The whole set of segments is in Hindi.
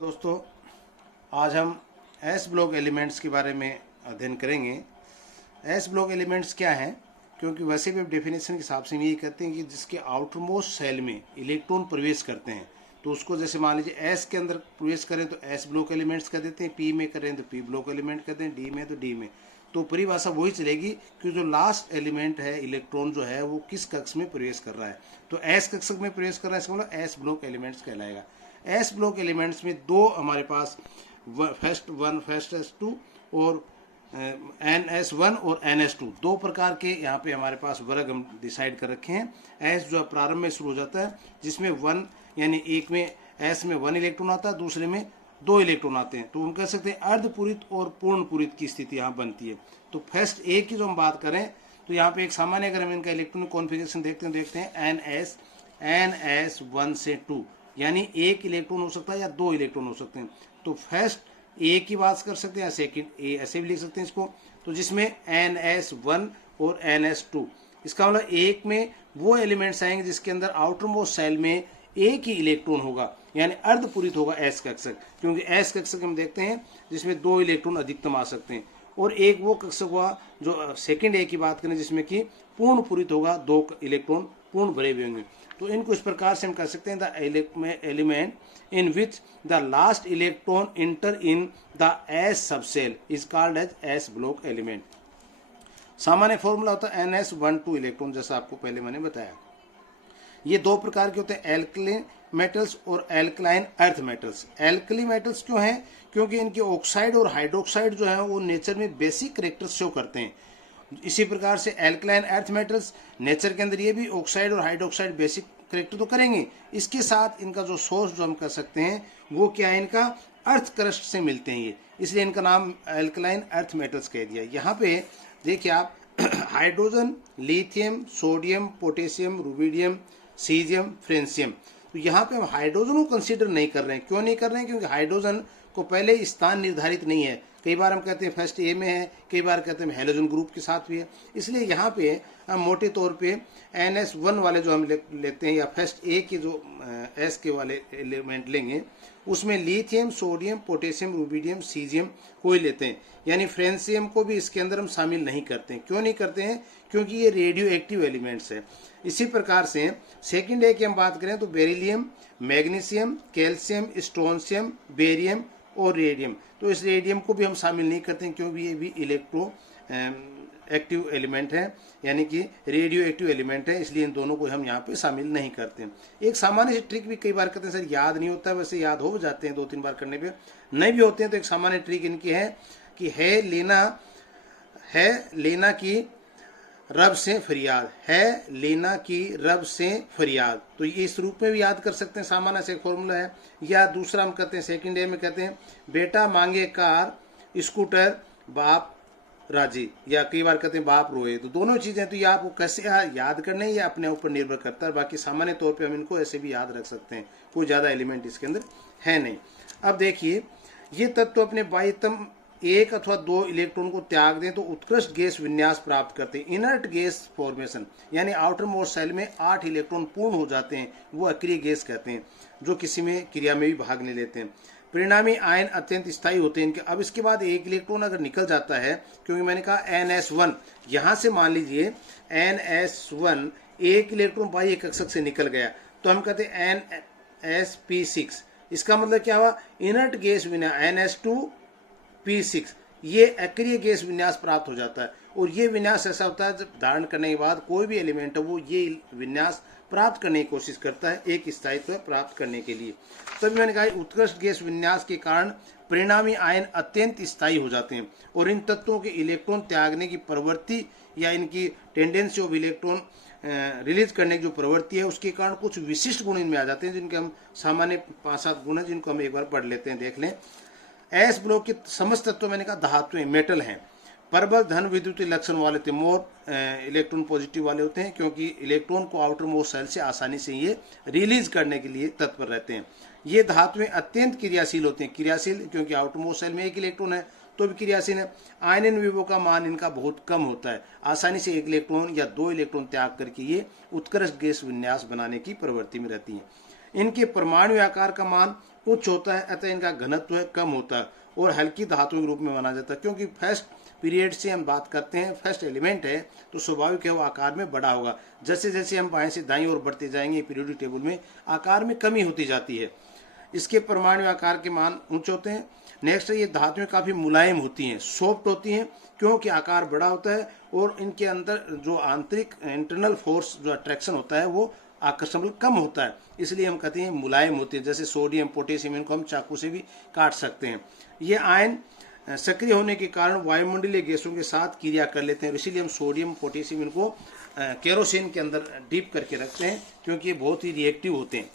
दोस्तों, आज हम एस ब्लॉक एलिमेंट्स के बारे में अध्ययन करेंगे। एस ब्लॉक एलिमेंट्स क्या हैं? क्योंकि वैसे भी डेफिनेशन के हिसाब से हम ये कहते हैं कि जिसके आउटर मोस्ट सेल में इलेक्ट्रॉन प्रवेश करते हैं, तो उसको जैसे मान लीजिए एस के अंदर प्रवेश करें तो एस ब्लॉक एलिमेंट्स कर देते हैं, पी में करें तो पी ब्लॉक एलिमेंट कर दें, डी में तो डी में। तो परिभाषा वही चलेगी कि जो लास्ट एलिमेंट है, इलेक्ट्रॉन जो है वो किस कक्ष में प्रवेश कर रहा है। तो एस कक्ष में प्रवेश कर रहा है, इसका मतलब एस ब्लॉक एलिमेंट्स कहलाएगा। एस ब्लॉक एलिमेंट्स में दो हमारे पास फर्स्ट एस टू और NS1 और NS2 दो प्रकार के यहाँ पे हमारे पास वर्ग हम डिसाइड कर रखे हैं। एस जो प्रारंभ में शुरू हो जाता है, जिसमें वन यानी एक में एस में 1 इलेक्ट्रॉन आता है, दूसरे में 2 इलेक्ट्रॉन आते हैं। तो हम कह सकते हैं अर्धपूरित और पूर्ण पूरित की स्थिति यहाँ बनती है। तो फर्स्ट ए की जो हम बात करें तो यहाँ पे एक सामान्य अगर हम इनका इलेक्ट्रॉनिक कॉन्फ़िगरेशन देखते हैं NS1 से 2 यानी एक इलेक्ट्रॉन हो सकता है या 2 इलेक्ट्रॉन हो सकते हैं। तो फर्स्ट ए की बात कर सकते हैं या सेकंड ए, ऐसे भी लिख सकते हैं इसको। तो जिसमें NS1 और NS2, इसका मतलब एक में वो एलिमेंट्स आएंगे जिसके अंदर आउटर मोस्ट सेल में एक ही इलेक्ट्रॉन होगा, यानी अर्धपूरित होगा एस कक्षक। क्योंकि एस कक्षक हम देखते हैं जिसमें 2 इलेक्ट्रॉन अधिकतम आ सकते हैं, और एक वो कक्षक हुआ जो सेकंड ए की बात करें जिसमें कि पूर्ण पूरित होगा, 2 इलेक्ट्रॉन पूर्ण भरे हुए होंगे। तो इनको इस प्रकार से हम कह सकते हैं the element in which the last electron enter in the s subshell is called as s block element. सामान्य फॉर्मूला होता है NS12 इलेक्ट्रॉन, जैसा आपको पहले मैंने बताया। ये दो प्रकार के होते हैं, एल्कली मेटल्स और alkaline earth metals. Alkali metals क्यों हैं? क्योंकि इनके ऑक्साइड और हाइड्रोक्साइड जो है वो नेचर में बेसिक कैरेक्टर्स शो करते हैं। इसी प्रकार से एल्कलाइन अर्थ मेटल्स नेचर के अंदर ये भी ऑक्साइड और हाइड्रोक्साइड बेसिक करेक्टर तो करेंगे, इसके साथ इनका जो सोर्स जो हम कह सकते हैं वो क्या है, इनका अर्थ क्रस्ट से मिलते हैं ये, इसलिए इनका नाम एल्कलाइन अर्थ मेटल्स कह दिया। यहाँ पे देखिए आप hydrogen, lithium, sodium, potassium, rubidium, caesium, francium. तो यहाँ पे हम हाइड्रोजन को कंसीडर नहीं कर रहे हैं। क्यों नहीं कर रहे हैं? क्योंकि हाइड्रोजन को पहले स्थान निर्धारित नहीं है। कई बार हम कहते हैं फर्स्ट ए में है, कई बार कहते हैं हेलोजन ग्रुप के साथ भी है। इसलिए यहाँ पे हम मोटे तौर पे NS1 वाले जो हम लेते हैं या फर्स्ट ए के जो एस के वाले एलिमेंट लेंगे, उसमें lithium, sodium, potassium, rubidium, caesium को ही लेते हैं। यानी फ्रेंसियम को भी इसके अंदर हम शामिल नहीं करते हैं। क्यों नहीं करते हैं? क्योंकि ये रेडियो एक्टिव एलिमेंट्स है। इसी प्रकार से सेकेंड ए की हम बात करें तो beryllium, magnesium, calcium, strontium, barium और रेडियम। तो इस रेडियम को भी हम शामिल नहीं करते हैं क्योंकि ये भी इलेक्ट्रो एक्टिव एलिमेंट है, यानी कि रेडियो एक्टिव एलिमेंट है, इसलिए इन दोनों को हम यहाँ पे शामिल नहीं करते हैं। एक सामान्य सी ट्रिक भी कई बार करते हैं, सर याद नहीं होता, वैसे याद हो जाते हैं 2-3 बार करने पे, नहीं भी होते हैं। तो एक सामान्य ट्रिक इनकी है कि है लेना की रब से फरियाद, है लेना की रब से फरियाद। तो ये इस रूप में भी याद कर सकते हैं, सामान्य से एक फॉर्मूला है। या दूसरा हम कहते हैं सेकंड ए में कहते हैं बेटा मांगे कार, स्कूटर, बाप राजी, या कई बार कहते हैं बाप रोए। तो दोनों चीजें, तो ये आपको कैसे याद करने ये अपने ऊपर निर्भर करता है। बाकी सामान्य तौर पे हम इनको ऐसे भी याद रख सकते हैं, कोई ज्यादा एलिमेंट इसके अंदर है नहीं। अब देखिए, ये तत्व अपने बाह्यतम 1 अथवा 2 इलेक्ट्रॉन को त्याग दें तो उत्कृष्ट गैस विन्यास प्राप्त करते हैं, इनर्ट गैस फॉर्मेशन। यानी आउटर मोस्ट सेल में 8 इलेक्ट्रॉन पूर्ण हो जाते हैं, वो अक्रिय गैस कहते हैं, जो किसी में क्रिया में भी भाग नहीं लेते हैं। परिणामी आयन अत्यंत स्थायी होते हैं इनके। अब इसके बाद एक इलेक्ट्रॉन अगर निकल जाता है, क्योंकि मैंने कहा NS1, यहाँ से मान लीजिए NS1 एक इलेक्ट्रॉन बाह्य कक्षक से निकल गया, तो हम कहते हैं NSP6। इसका मतलब क्या हुआ? इनर्ट गैस विन्यास NS2P6, ये अक्रिय गैस विन्यास प्राप्त हो जाता है। और ये विन्यास ऐसा होता है जब धारण करने के बाद कोई भी एलिमेंट है वो ये विन्यास प्राप्त करने की कोशिश करता है, एक स्थायित्व प्राप्त करने के लिए। तभी मैंने कहा उत्कृष्ट गैस विन्यास के कारण परिणामी आयन अत्यंत स्थायी हो जाते हैं, और इन तत्वों के इलेक्ट्रॉन त्यागने की प्रवृत्ति या इनकी टेंडेंसी ऑफ इलेक्ट्रॉन रिलीज करने की जो प्रवृत्ति है, उसके कारण कुछ विशिष्ट गुण इनमें आ जाते हैं, जिनके हम सामान्य 5-7 गुण हैं, जिनको हम एक बार पढ़ लेते हैं, देख लें। एस ब्लॉक के समस्त तत्व मैंने कहा धातुएं, मेटल हैं, प्रबल धन विद्युतीय लक्षण वाले थे, मोर इलेक्ट्रॉन पॉजिटिव वाले होते हैं, क्योंकि इलेक्ट्रॉन को आउटर मोस्ट सेल से आसानी से ये रिलीज करने के लिए तत्पर रहते हैं। ये धातुएं अत्यंत क्रियाशील होते हैं, क्रियाशील क्योंकि आउटर मोस्ट सेल में एक इलेक्ट्रॉन है तो भी क्रियाशील है। आयनन विभव का मान इनका बहुत कम होता है, आसानी से 1 इलेक्ट्रॉन या 2 इलेक्ट्रॉन त्याग करके ये उत्कृष्ट गैस विन्यास बनाने की प्रवृत्ति में रहती है। इनके परमाणु आकार का मान उच्च होता है, अतः इनका घनत्व है कम होता है और हल्की धातु के रूप में माना जाता है। क्योंकि फर्स्ट पीरियड से हम बात करते हैं, फर्स्ट एलिमेंट है, तो स्वाभाविक है वो आकार में बड़ा होगा। जैसे जैसे हम बाएं से दाईं ओर बढ़ते जाएंगे पीरियोडिक टेबल में आकार में कमी होती जाती है। इसके परमाणु आकार के मान ऊंचे होते हैं। नेक्स्ट है ये धातुएं काफ़ी मुलायम होती हैं, सॉफ्ट होती हैं, क्योंकि आकार बड़ा होता है और इनके अंदर जो आंतरिक इंटरनल फोर्स जो अट्रैक्शन होता है वो आकर्षण बल कम होता है, इसलिए हम कहते हैं मुलायम होती है। जैसे सोडियम, पोटेशियम, इनको हम चाकू से भी काट सकते हैं। ये आयन सक्रिय होने के कारण वायुमंडलीय गैसों के साथ क्रिया कर लेते हैं, इसीलिए हम सोडियम, पोटेशियम इनको केरोसिन के अंदर डीप करके रखते हैं, क्योंकि ये बहुत ही रिएक्टिव होते हैं।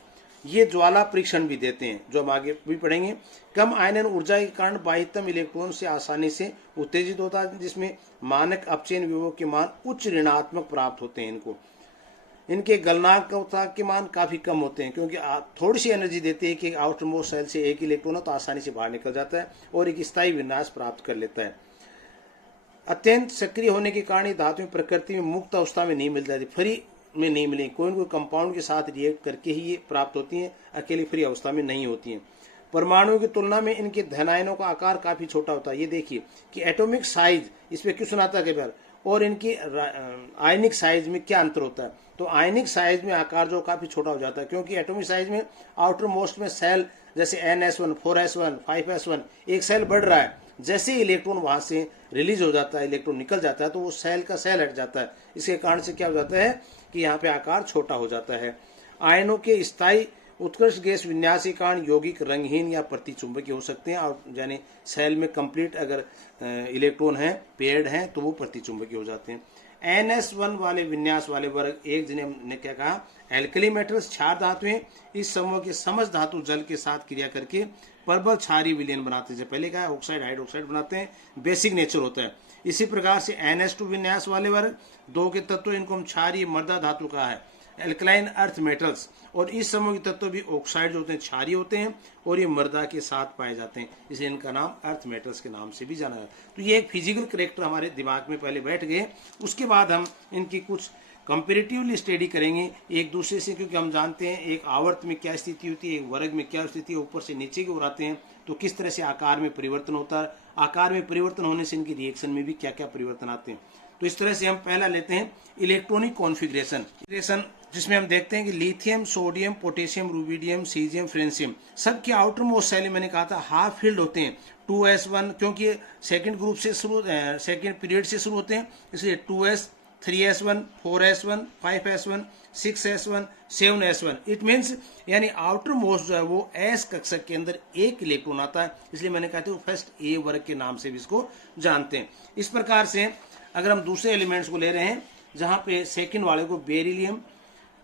ये ज्वाला परीक्षण भी देते हैं, जो हम आगे भी पढ़ेंगे। कम आयनन ऊर्जा के कारण बाह्यतम इलेक्ट्रॉन से आसानी से उत्तेजित होता है, जिसमें मानक अपचयन विभव के मान उच्च ऋणात्मक प्राप्त होते हैं। इनके गलनांक के मान काफ़ी कम होते हैं, क्योंकि थोड़ी सी एनर्जी देते हैं कि आउटर मोस्ट सेल से एक इलेक्ट्रॉन हो तो आसानी से बाहर निकल जाता है और एक स्थायी विन्यास प्राप्त कर लेता है। अत्यंत सक्रिय होने के कारण धातुएं प्रकृति में मुक्त अवस्था में नहीं मिल जाती, फ्री में नहीं मिलेंगी, कोई न कोई कंपाउंड के साथ रिएक्ट करके ही ये प्राप्त होती हैं, अकेली फ्री अवस्था में नहीं होती हैं। परमाणुओं की तुलना में इनके धनायनों का आकार काफ़ी छोटा होता है। ये देखिए कि एटॉमिक साइज, इस पर क्वेश्चन आता है कई बार, और इनकी आयनिक साइज में क्या अंतर होता है। तो आयनिक साइज में आकार जो काफ़ी छोटा हो जाता है, क्योंकि एटॉमिक साइज में आउटर मोस्ट में सेल जैसे NS1, 4S1, 5S1 एक सेल बढ़ रहा है, जैसे ही इलेक्ट्रॉन वहाँ से रिलीज हो जाता है, इलेक्ट्रॉन निकल जाता है, तो वो सेल का सेल हट जाता है। इसके कारण से क्या हो जाता है कि यहाँ पे आकार छोटा हो जाता है। आयनों के स्थायी उत्कृष्ट गैस विन्यास के कारण यौगिक रंगहीन या प्रतिचुंबकीय हो सकते हैं, और यानी सेल में कंप्लीट अगर इलेक्ट्रॉन है, पेयर्ड हैं, तो वो प्रतिचुंबकीय हो जाते हैं। NS1 वाले विन्यास वाले वर्ग एक, जिन्हें हमने क्या कहा, एल्कली मेटल्स, क्षार धातुएं। इस समूह के समस्त धातु जल के साथ क्रिया करके प्रबल क्षारीय विलयन बनाते हैं। पहले कहा ऑक्साइड हाइड्रोक्साइड बनाते हैं, बेसिक नेचर होता है। इसी प्रकार से NS2 विन्यास वाले वर्ग, दो के तत्व, इनको हम क्षारीय मृदा धातु कहा है, एल्कलाइन अर्थ मेटल्स। और इस समूह के तत्व भी ऑक्साइड होते हैं, क्षारीय होते हैं, और ये मृदा के साथ पाए जाते हैं, इसलिए इनका नाम अर्थ मेटल्स के नाम से भी जाना जाता है। तो ये एक फिजिकल करेक्टर हमारे दिमाग में पहले बैठ गए। उसके बाद हम इनकी कुछ कंपेरेटिवली स्टडी करेंगे एक दूसरे से, क्योंकि हम जानते हैं एक आवर्त में क्या स्थिति होती है, एक वर्ग में क्या स्थिति है, ऊपर से नीचे की ओर आते हैं तो किस तरह से आकार में परिवर्तन होता है, आकार में परिवर्तन होने से इनकी रिएक्शन में भी क्या क्या परिवर्तन आते हैं। तो इस तरह से हम पहला लेते हैं इलेक्ट्रॉनिक कॉन्फ़िगरेशन, जिसमें हम देखते हैं कि lithium, sodium, potassium, rubidium, caesium, francium, सबके आउटर मोस्ट सेल मैंने कहा था हाफ फील्ड होते हैं। 2s1, क्योंकि सेकंड ग्रुप से शुरू, सेकंड पीरियड से शुरू होते हैं, इसलिए 2s, 3s1, 4s1, 5s1, 6s1, 7s1। It means यानी आउटर मोस्ट जो है वो एस कक्षक के अंदर एक इलेक्ट्रॉन आता है, इसलिए मैंने कहा था फर्स्ट ए वर्ग के नाम से भी इसको जानते हैं। इस प्रकार से अगर हम दूसरे एलिमेंट्स को ले रहे हैं, जहाँ पे सेकंड वाले को beryllium,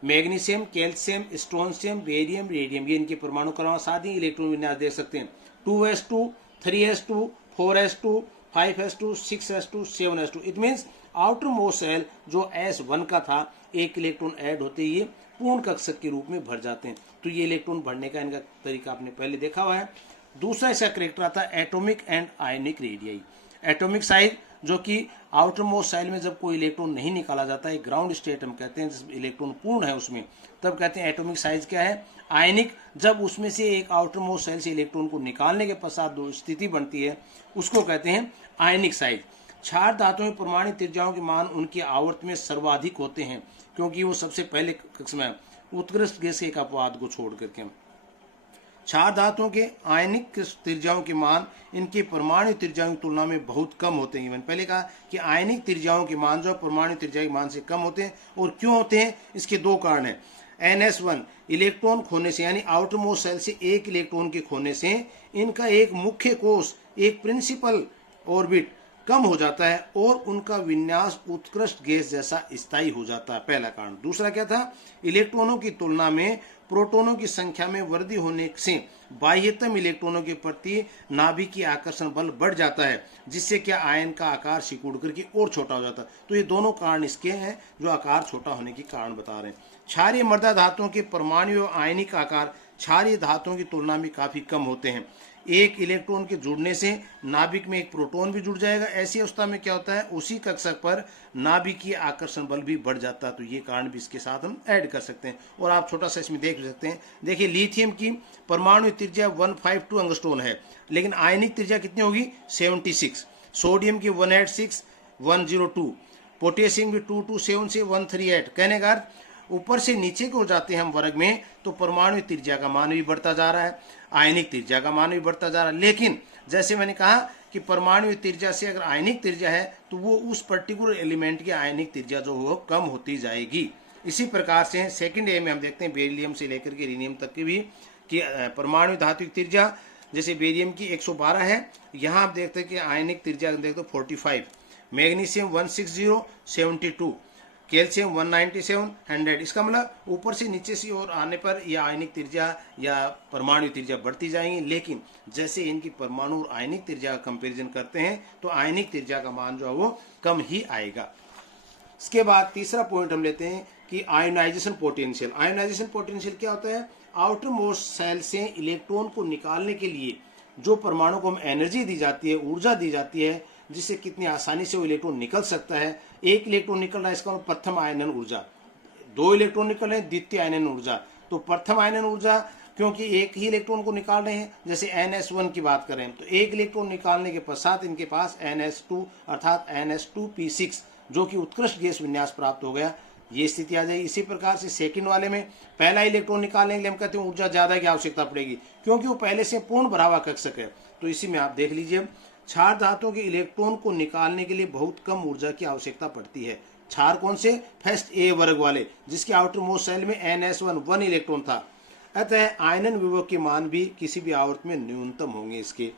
magnesium, calcium, strontium, barium, radium, ये इनके परमाणु क्रम साथ ही इलेक्ट्रॉन विन्यास देख सकते हैं। 2s2, 3s2, 4s2, 5s2, 6s2, 7s2। It means outermost shell जो S1 का था, एक इलेक्ट्रॉन ऐड होते ही ये पूर्ण कक्षक के रूप में भर जाते हैं। तो ये इलेक्ट्रॉन भरने का इनका तरीका आपने पहले देखा हुआ है। दूसरा इसका करेक्टर आता है atomic and ionic radii. Atomic size, जो कि आउटर मोस्ट सेल में जब कोई इलेक्ट्रॉन नहीं निकाला जाता है, ग्राउंड स्टेट हम कहते हैं, जिसमें इलेक्ट्रॉन पूर्ण है उसमें, तब कहते हैं एटॉमिक साइज क्या है। आयनिक, जब उसमें से एक आउटर मोस्ट सेल से इलेक्ट्रॉन को निकालने के पश्चात दो स्थिति बनती है, उसको कहते हैं आयनिक साइज। क्षार धातुओं में परमाणु त्रिज्याओं के मान उनकी आवर्त में सर्वाधिक होते हैं, क्योंकि वो सबसे पहले कक्षा में उत्कृष्ट गैस के अपवाद को छोड़ करके। क्षार धातुओं के आयनिक त्रिज्याओं के मान इनकी परमाणु त्रिज्याओं की तुलना में बहुत कम होते हैं। मैंने पहले कहा कि आयनिक त्रिज्याओं के मान जो परमाणु त्रिज्या के मान से कम होते हैं, और क्यों होते हैं, इसके दो कारण हैं। NS1 इलेक्ट्रॉन खोने से, यानी आउटर मोस्ट सेल से एक इलेक्ट्रॉन के खोने से इनका एक मुख्य कोष, एक प्रिंसिपल ऑर्बिट कम हो जाता है और उनका विन्यास उत्कृष्ट गैस जैसा स्थायी हो जाता है, पहला कारण। दूसरा क्या था, इलेक्ट्रॉनों की तुलना में प्रोटॉनों की संख्या में वृद्धि होने से बाह्यतम इलेक्ट्रॉनों के प्रति नाभिकीय आकर्षण बल बढ़ जाता है, जिससे क्या आयन का आकार सिकुड़ करके और छोटा हो जाता है। तो ये दोनों कारण इसके हैं जो आकार छोटा होने के कारण बता रहे हैं। क्षारीय मृदा धातुओं के परमाणु और आयनिक आकार क्षारीय धातुओं की तुलना में काफी कम होते हैं। एक इलेक्ट्रॉन के जुड़ने से नाभिक में एक प्रोटॉन भी जुड़ जाएगा। ऐसी अवस्था में क्या होता है, उसी कक्षक पर नाभिकीय आकर्षण बल भी बढ़ जाता है। तो ये कारण भी इसके साथ हम ऐड कर सकते हैं। और आप छोटा सा इसमें देख सकते हैं, देखिए लिथियम की परमाणु त्रिज्या 152 एंगस्ट्रॉन है, लेकिन आयनिक त्रिज्या कितनी होगी 76। सोडियम की 186 102, पोटेशियम की 227 से 138। कहने का अर्थ ऊपर से नीचे को जाते हैं हम वर्ग में तो परमाणु त्रिज्या का मान भी बढ़ता जा रहा है, आयनिक त्रिज्या का मान भी बढ़ता जा रहा है। लेकिन जैसे मैंने कहा कि परमाणु त्रिज्या से अगर आयनिक त्रिज्या है तो वो उस पर्टिकुलर एलिमेंट की आयनिक त्रिज्या जो हो कम होती जाएगी। इसी प्रकार से सेकंड ए में हम देखते हैं बेरिलियम से लेकर के रीनियम तक की भी कि परमाणु धातु की त्रिज्या जैसे बेरियम की 112 है, यहाँ आप देखते हैं कि आयनिक त्रिज्या देखते 45, मैग्नीशियम 160 72, कैल्शियम 197 100। इसका मतलब ऊपर से नीचे की ओर आने पर यह आयनिक त्रिज्या या परमाणु त्रिज्या बढ़ती जाएंगी, लेकिन जैसे इनकी परमाणु और आयनिक त्रिज्या का कंपैरिजन करते हैं तो आयनिक त्रिज्या का मान जो है वो कम ही आएगा। इसके बाद तीसरा पॉइंट हम लेते हैं कि आयोनाइजेशन पोटेंशियल। आयोनाइजेशन पोटेंशियल क्या होता है, आउटर मोस्ट सेल से इलेक्ट्रॉन को निकालने के लिए जो परमाणु को हम एनर्जी दी जाती है, ऊर्जा दी जाती है, जिससे कितनी आसानी से वो इलेक्ट्रॉन निकल सकता है। एक इलेक्ट्रॉन निकल रहा है, इसका प्रथम आयनन ऊर्जा, दो इलेक्ट्रॉन निकल रहे हैं द्वितीय आयनन ऊर्जा। तो प्रथम आयनन ऊर्जा क्योंकि एक ही इलेक्ट्रॉन को निकाल रहे हैं, जैसे NS1 की बात करें तो एक इलेक्ट्रॉन निकालने के पश्चात इनके पास NS2 अर्थात NS2P6 जो कि उत्कृष्ट गैस विन्यास प्राप्त हो गया, ये स्थिति आ जाएगी। इसी प्रकार से सेकंड वाले में पहला इलेक्ट्रॉन निकालने के लिए हम कहते हैं ऊर्जा ज्यादा की आवश्यकता पड़ेगी क्योंकि वो पहले से पूर्ण भरा हुआ कक्षक है। तो इसी में आप देख लीजिए क्षार धातुओं के इलेक्ट्रॉन को निकालने के लिए बहुत कम ऊर्जा की आवश्यकता पड़ती है। क्षार कौन से, फर्स्ट ए वर्ग वाले, जिसके आउटर मोस्ट सेल में NS1 1 इलेक्ट्रॉन था। अतः आयनन विभव के मान भी किसी भी आवर्त में न्यूनतम होंगे। इसके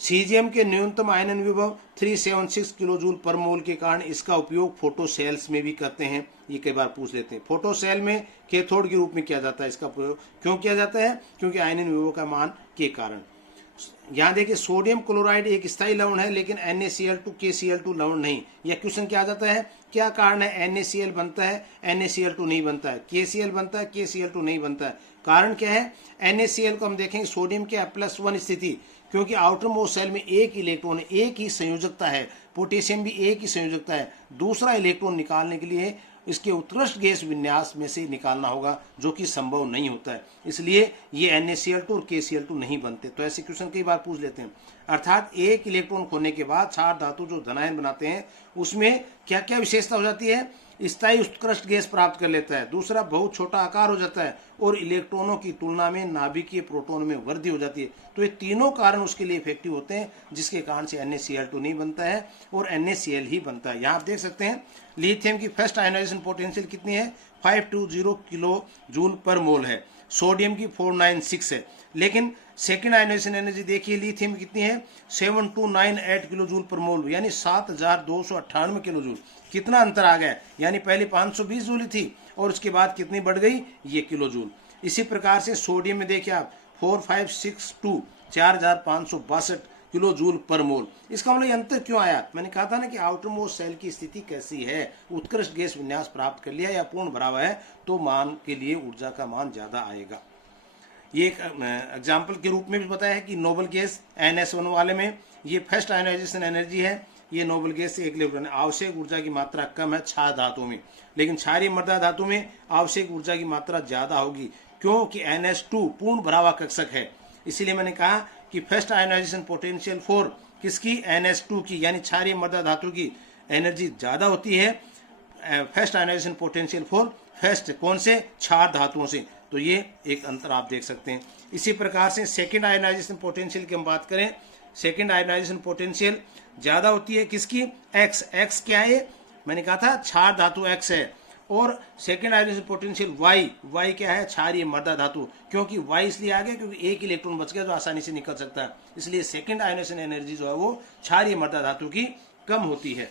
सीजियम के न्यूनतम आयनन विभव 376 किलो जूल पर मोल के कारण इसका उपयोग फोटो सेल्स में भी करते हैं। ये कई बार पूछ लेते हैं, फोटो सेल में कैथोड के रूप में किया जाता है, इसका प्रयोग क्यों किया जाता है, क्योंकि आयनन विभव का मान के कारण। यहाँ देखिए सोडियम क्लोराइड एक स्थायी लवण है लेकिन NaCl2 KCl2 लवण नहीं। यह क्वेश्चन क्या आ जाता है, क्या कारण है NaCl बनता है NaCl2 नहीं बनता है, KCl बनता है KCl2 नहीं बनता है। कारण क्या है, NaCl को हम देखेंगे सोडियम के +1 स्थिति, क्योंकि आउटर मोस्ट सेल में एक इलेक्ट्रॉन है, एक ही संयोजकता है, पोटेशियम भी एक ही संयोजकता है। दूसरा इलेक्ट्रॉन निकालने के लिए इसके उत्कृष्ट गैस विन्यास में से निकालना होगा जो कि संभव नहीं होता है, इसलिए ये NaCl2 और KCl2 नहीं बनते। तो ऐसे क्वेश्चन कई बार पूछ लेते हैं। अर्थात एक इलेक्ट्रॉन खोने के बाद क्षार धातु जो धनायन बनाते हैं उसमें क्या क्या विशेषता हो जाती है, स्थायी उत्कृष्ट गैस प्राप्त कर लेता है, दूसरा बहुत छोटा आकार हो जाता है और इलेक्ट्रॉनों की तुलना में नाभिकीय प्रोटॉन में वृद्धि हो जाती है। तो ये तीनों कारण उसके लिए इफेक्टिव होते हैं, जिसके कारण से NaCl2 नहीं बनता है और NaCl ही बनता है। यहाँ आप देख सकते हैं लिथियम की फर्स्ट आयोनाइजेशन पोटेंशियल कितनी है, 520 किलो जूल पर मोल है, सोडियम की 496 है, लेकिन सेकेंड आयोनाइजेशन एनर्जी देखिए लिथियम कितनी है 7298 किलो जूल पर मोल, यानी 7298 किलो जूल। कितना अंतर आ गया, यानी पहले 520 जूल थी और उसके बाद कितनी बढ़ गई, ये किलो जूल। इसी प्रकार से सोडियम में देखिए आप 4562 4562 किलो जूल पर मोल। इसका मतलब अंतर क्यों आया, मैंने कहा था ना कि आउटर मोस्ट सेल की स्थिति कैसी है, उत्कृष्ट गैस विन्यास प्राप्त कर लिया या पूर्ण भरा हुआ है तो मान के लिए ऊर्जा का मान ज्यादा आएगा। ये एक एग्जाम्पल के रूप में भी बताया है कि नोबल गैस NS1 वाले में ये फर्स्ट आयोनाइजेशन एनर्जी है, ये नोबल गैस से 1 इलेक्ट्रॉन, आवश्यक ऊर्जा की मात्रा कम है क्षार धातु में, लेकिन क्षारीय मृदा धातु में आवश्यक ऊर्जा की मात्रा ज्यादा होगी क्योंकि NS2 पूर्ण भरा हुआ कक्षक है। इसीलिए मैंने कहा कि फर्स्ट आयोनाइजेशन पोटेंशियल फॉर किसकी, NS2 की, यानी क्षारीय मृदा धातु की एनर्जी ज्यादा होती है first ionization potential for first कौन से, क्षार धातुओं से। तो ये एक अंतर आप देख सकते हैं। इसी प्रकार से सेकेंड आयोनाइजेशन पोटेंशियल की हम बात करें, सेकेंड आयोनाइजेशन पोटेंशियल ज्यादा होती है किसकी, एक्स क्या है, मैंने कहा था क्षार धातु X है, और सेकेंड आयोनाइजेशन पोटेंशियल वाई क्या है, क्षारीय मृदा धातु, क्योंकि वाई इसलिए आ गया क्योंकि एक इलेक्ट्रॉन बच गया जो आसानी से निकल सकता है, इसलिए सेकेंड आयोनाइजेशन एनर्जी जो है वो क्षारीय मृदा धातु की कम होती है।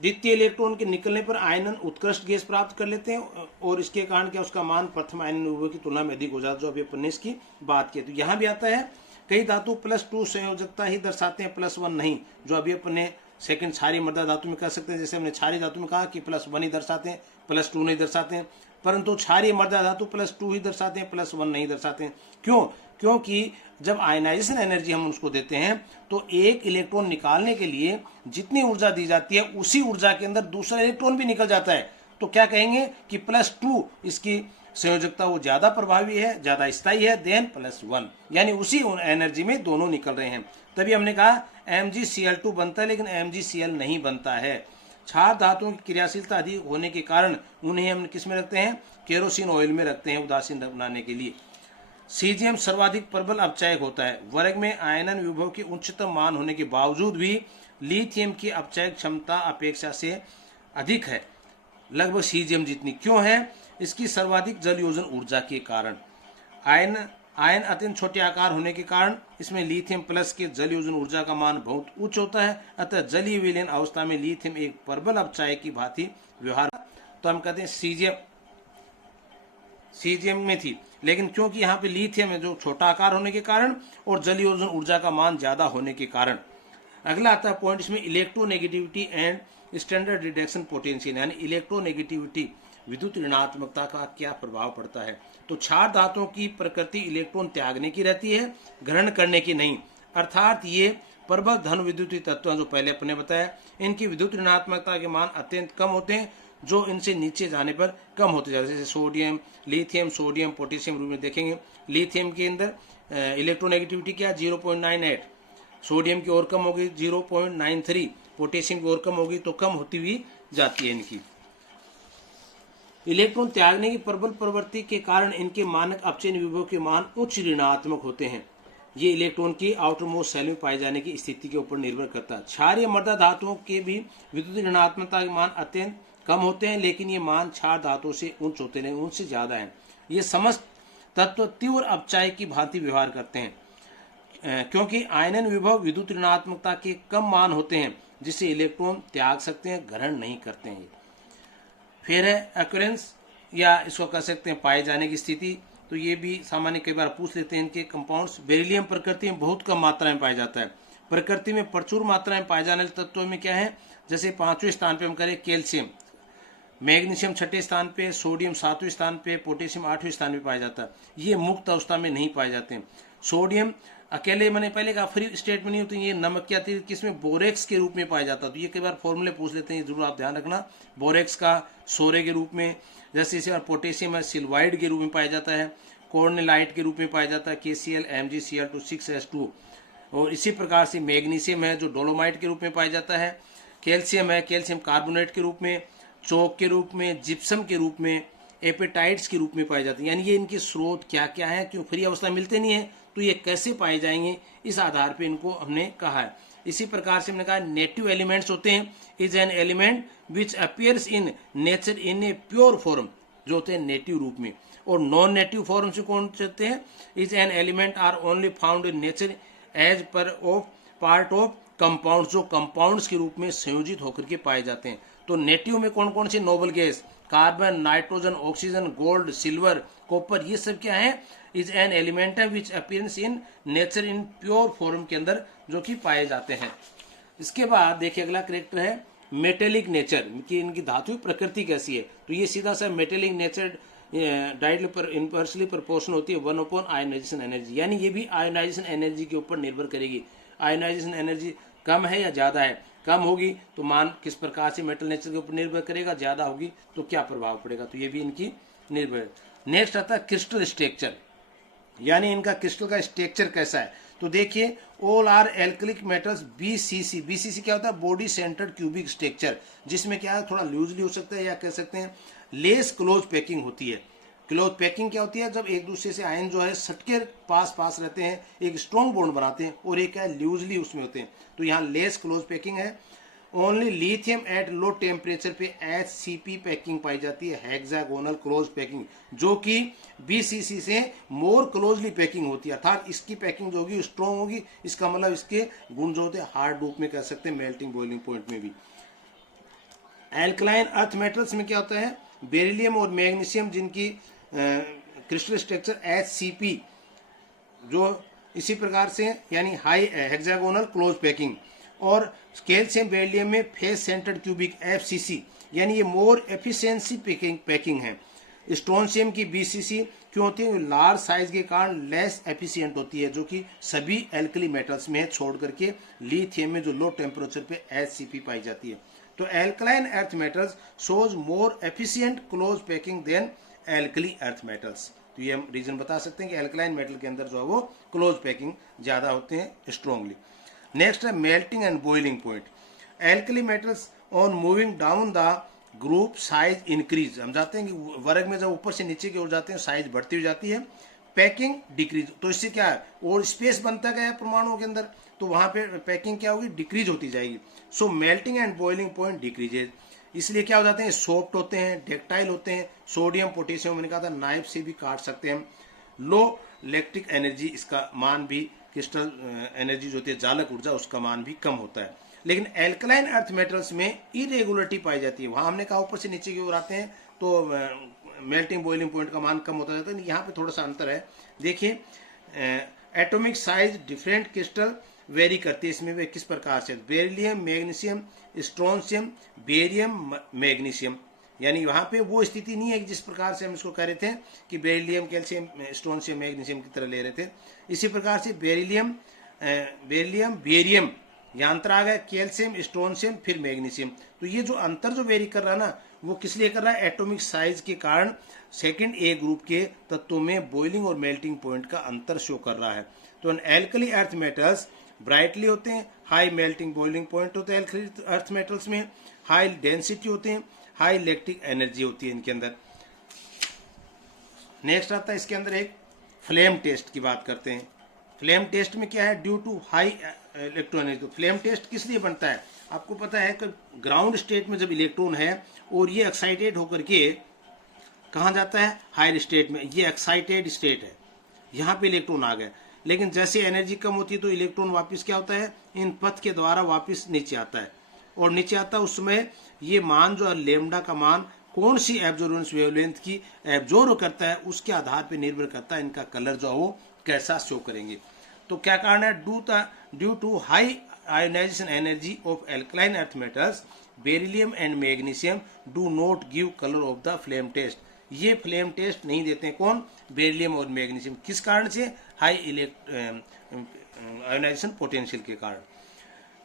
द्वितीय इलेक्ट्रॉन के निकलने पर आयनन उत्कृष्ट गैस प्राप्त कर लेते हैं और इसके कारण क्या उसका मान प्रथम आयनन विभव की तुलना में अधिक हो जाता है, जो अभी अपन ने इसकी बात की। तो यहाँ भी आता है कई धातु +2 संयोजकता ही दर्शाते हैं +1 नहीं, जो अभी अपन ने सेकंड क्षारीय मृदा धातु में कर सकते हैं। जैसे हमने क्षारीय धातु में कहा कि +1 ही दर्शाते हैं, +2 नहीं दर्शाते हैं। परंतु क्षारीय मृदा धातु +2 ही दर्शाते हैं, +1 नहीं दर्शाते हैं। क्यों? क्योंकि जब आयनाइजेशन एनर्जी हम उसको देते हैं तो एक इलेक्ट्रॉन निकालने के लिए जितनी ऊर्जा दी जाती है उसी ऊर्जा के अंदर दूसरा इलेक्ट्रॉन भी निकल जाता है। तो क्या कहेंगे कि +2 इसकी संयोजकता वो ज्यादा प्रभावी है, ज्यादा स्थायी है देन +1, यानी उसी एनर्जी में दोनों निकल रहे हैं। तभी हमने कहा MgCl2 बनता है लेकिन MgCl नहीं बनता है। क्षार धातुओं की क्रियाशीलता अधिक होने के कारण उन्हें हम किस में रखते हैं? केरोसिन ऑयल में रखते हैं उदासीन बनाने के लिए। सीजियम सर्वाधिक प्रबल अपचायक होता है। वर्ग में आयनन विभव के उच्चतम मान होने के बावजूद भी लिथियम की अपचायक क्षमता अपेक्षा से अधिक है, लगभग सीजियम जितनी। क्यों है? इसकी सर्वाधिक जल योजन ऊर्जा के कारण। आयन अत्यंत छोटे आकार होने के कारण इसमें लिथियम प्लस के जल योजन ऊर्जा का मान बहुत उच्च होता है। अतः जलीय विलयन अवस्था में लिथियम एक प्रबल अपचायक की भांति व्यवहार, तो हम कहते हैं सीजियम में थी, लेकिन क्योंकि यहाँ पे लिथियम है जो छोटा आकार होने के कारण और जल योजन ऊर्जा का मान ज्यादा होने के कारण। अगला आता है पॉइंट इसमें electronegativity and standard reduction potential, यानी इलेक्ट्रोनेगेटिविटी विद्युत ऋणात्मकता का क्या प्रभाव पड़ता है। तो क्षार धातुओं की प्रकृति इलेक्ट्रॉन त्यागने की रहती है, ग्रहण करने की नहीं। अर्थात ये प्रबल धन विद्युतीय तत्व हैं जो पहले अपने बताया, इनकी विद्युत ऋणात्मकता के मान अत्यंत कम होते हैं जो इनसे नीचे जाने पर कम होते जाते हैं। जैसे सोडियम, लिथियम, सोडियम, पोटेशियम रूप में देखेंगे। लिथियम के अंदर इलेक्ट्रोनेगेटिविटी क्या है? 0.98, सोडियम की और कम होगी 0.93, पोटेशियम की और कम होगी तो कम होती हुई जाती है इनकी। इलेक्ट्रॉन त्यागने की प्रबल प्रवृत्ति के कारण इनके मानक अपचयन विभव के मान उच्च ऋणात्मक होते हैं। ये इलेक्ट्रॉन की आउटर मोस्ट सेल में पाए जाने की स्थिति के ऊपर निर्भर करता है। क्षारीय मृदा धातुओं के भी विद्युत ऋणात्मकता के मान अत्यंत कम होते हैं, लेकिन ये मान क्षार धातुओं से उच्च होते हैं, उनसे ज्यादा है। ये समस्त तत्व तीव्र अपचाय की भांति व्यवहार करते हैं क्योंकि आयनन विभव विद्युत ऋणात्मकता के कम मान होते हैं जिसे इलेक्ट्रॉन त्याग सकते हैं, ग्रहण नहीं करते हैं। फिर है अक्रेंस, या इसको कह सकते हैं पाए जाने की स्थिति। तो ये भी सामान्य कई बार पूछ लेते हैं इनके कंपाउंड्स। बेरिलियम प्रकृति में बहुत कम मात्रा में पाया जाता है। प्रकृति में प्रचुर मात्रा में पाए जाने वाले तत्वों में क्या है? जैसे 5वें स्थान पे हम करें कैल्शियम, मैग्नीशियम 6ठे स्थान पे, सोडियम 7वें स्थान पे, पोटेशियम 8वें स्थान पे पाया जाता है। ये मुक्त अवस्था में नहीं पाए जाते हैं। सोडियम अकेले, मैंने पहले कहा फ्री स्टेट में नहीं होती, ये नमक के अतिरिक्त किसमें? बोरेक्स के रूप में पाया जाता है। तो ये कई बार फॉर्मूले पूछ लेते हैं, जरूर आप ध्यान रखना। बोरेक्स का सोरे के रूप में, जैसे इसे पोटेशियम है सिल्वाइड के रूप में पाया जाता है, कॉर्नेलाइट के रूप में पाया जाता है KCl MgCl2 6s2। और इसी प्रकार से मैग्नीशियम है जो डोलोमाइट के रूप में पाया जाता है, कैल्शियम है कैल्शियम कार्बोनेट के रूप में, चौक के रूप में, जिप्सम के रूप में, एपेटाइट्स के रूप में पाए जाते हैं। यानी ये इनके स्रोत क्या क्या है, क्यों फ्री अवस्था मिलते नहीं है तो ये कैसे पाए जाएंगे, इस आधार पे इनको हमने कहा है। इसी प्रकार से हमने कहा नेटिव एलिमेंट्स होते हैं, is an element which appears in nature in a pure form, जो होते हैं नेटिव रूप में। और नॉन नेटिव फॉर्म से कौन होते हैं? Is an element are only found in nature as per of part of compounds, जो कंपाउंड्स के रूप में संयोजित होकर के पाए जाते हैं। तो नेटिव में कौन कौन सी noble gas? Carbon, nitrogen, oxygen, gold, silver, copper, ये सब क्या है? इज एन एलिमेंट है which appearance in nature in pure form के अंदर जो कि पाए जाते हैं। इसके बाद देखिए अगला कैरेक्टर है मेटेलिक नेचर, कि इनकी धातु प्रकृति कैसी है। तो ये सीधा सा metallic nature directly inversely proportional होती है 1 आयोनाइजेशन एनर्जी, यानी ये भी आयोनाइजेशन एनर्जी के ऊपर निर्भर करेगी। आयोनाइजेशन एनर्जी कम है या ज्यादा है? कम होगी तो मान किस प्रकार से मेटल नेचर के ऊपर निर्भर करेगा, ज्यादा होगी तो क्या प्रभाव पड़ेगा, तो ये भी इनकी निर्भर। नेक्स्ट आता है क्रिस्टल स्ट्रक्चर, यानी इनका क्रिस्टल का स्ट्रक्चर कैसा है। तो देखिए all are alkalic metals BCC। BCC क्या होता है? बॉडी सेंटर्ड क्यूबिक स्ट्रक्चर, जिसमें क्या है थोड़ा लूजली हो सकता है या कह सकते हैं लेस क्लोज पैकिंग होती है। क्लोज पैकिंग क्या होती है? जब एक दूसरे से आयन जो है सटके पास पास रहते हैं, एक स्ट्रॉन्ग बॉन्ड बनाते हैं, और एक क्या है लूजली उसमें होते हैं। तो यहाँ लेस क्लोज पैकिंग है। Only lithium at low temperature पे HCP पैकिंग पाई जाती है, हेक्सागोनल क्लोज पैकिंग, जो कि BCC से मोर क्लोजली पैकिंग होती है। अर्थात इसकी पैकिंग जो होगी स्ट्रॉन्ग होगी, इसका मतलब इसके गुण जो होते हैं हार्ड रूप में कह सकते हैं, मेल्टिंग बॉइलिंग पॉइंट में भी। एल्कलाइन अर्थ मेटल्स में क्या होता है? बेरिलियम और मैग्नीशियम, जिनकी क्रिस्टल स्ट्रक्चर HCP, जो इसी प्रकार से यानी हाई हेक्सागोनल क्लोज पैकिंग। और कैल्शियम बेरिलियम में फेस सेंटर्ड क्यूबिक FCC, यानी ये मोर एफिशिएंसी पैकिंग है। स्ट्रोंशियम की BCC क्यों होती है? लार्ज साइज के कारण लेस एफिशिएंट होती है, जो कि सभी एल्कली मेटल्स में है, छोड़ करके लिथियम में जो लो टेम्परेचर पे HCP पाई जाती है। तो alkaline earth metals shows more efficient close packing than alkali earth metals. तो ये हम रीजन बता सकते हैं कि एल्कलाइन मेटल के अंदर जो है वो क्लोज पैकिंग ज्यादा होते हैं स्ट्रॉन्गली। नेक्स्ट है melting and boiling point. Alkali metals on moving down the group size increase. हम जानते हैं कि वर्ग में जब ऊपर से नीचे की ओर जाते हैं साइज बढ़ती हुई जाती है, पैकिंग डिक्रीज। तो इससे क्या है, और स्पेस बनता गया है परमाणुओं के अंदर, तो वहां पे पैकिंग क्या होगी, डिक्रीज होती जाएगी। So melting and boiling point decreases. इसलिए क्या हो जाते हैं, सॉफ्ट होते हैं, डेक्टाइल होते हैं। सोडियम पोटेशियम मैंने कहा था नाइफ से भी काट सकते हैं। लो इलेक्ट्रिक एनर्जी, इसका मान भी क्रिस्टल एनर्जी जो होती है जालक ऊर्जा, उसका मान भी कम होता है। लेकिन एल्कलाइन अर्थ मेटल्स में इरेगुलरिटी पाई जाती है। वहां हमने कहा ऊपर से नीचे की ओर आते हैं तो मेल्टिंग बॉइलिंग पॉइंट का मान कम होता जाता है। यहाँ पे थोड़ा सा अंतर है। देखिए atomic size different crystal very करती है। इसमें वे किस प्रकार से, beryllium, magnesium, strontium, barium, magnesium, यानी वहां पे वो स्थिति नहीं है कि जिस प्रकार से हम इसको कह रहे थे कि बेरिलियम, कैल्शियम, स्ट्रोंशियम, मैग्नीशियम की तरह ले रहे थे। इसी प्रकार से बेरिलियम, बेरियम, यहाँ अंतर आ गया, कैल्शियम, स्ट्रोंशियम, फिर मैग्नीशियम। तो ये जो अंतर जो वेरी कर रहा है ना, वो किस लिए कर रहा है, एटॉमिक साइज के कारण सेकंड ए ग्रुप के तत्वों में बॉइलिंग और मेल्टिंग पॉइंट का अंतर शो कर रहा है। तो एल्कली अर्थ मेटल्स ब्राइटली होते हैं, हाई मेल्टिंग बॉइलिंग पॉइंट होते हैं एल्कली अर्थ मेटल्स में, हाई डेंसिटी होते हैं, हाई इलेक्ट्रिक एनर्जी होती है इनके अंदर। नेक्स्ट आता है इसके अंदर एक फ्लेम टेस्ट की बात करते हैं। फ्लेम टेस्ट में क्या है, due to high electron energy. तो फ्लेम टेस्ट किस लिए बनता है, आपको पता है कि ग्राउंड स्टेट में जब इलेक्ट्रॉन है और ये एक्साइटेड होकर के कहाँ जाता है, हायर स्टेट में, ये एक्साइटेड स्टेट है, यहाँ पे इलेक्ट्रॉन आ गए। लेकिन जैसे एनर्जी कम होती है तो इलेक्ट्रॉन वापस क्या होता है, इन पथ के द्वारा वापस नीचे आता है, और नीचे आता है उस समय ये मान जो है लेमडा का मान कौन सी एब्जॉर्बेंस वेवलेंथ की एब्जॉर्ब करता है उसके आधार पर निर्भर करता है इनका कलर जो है वो कैसा शो करेंगे। तो क्या कारण है, due to high ionisation energy of alkaline earth metals beryllium and magnesium do not give colour of the flame test. ये फ्लेम टेस्ट नहीं देते हैं, कौन, बेरिलियम और मैग्नीशियम। किस कारण से, हाई आयोनाइजेशन पोटेंशियल के कारण।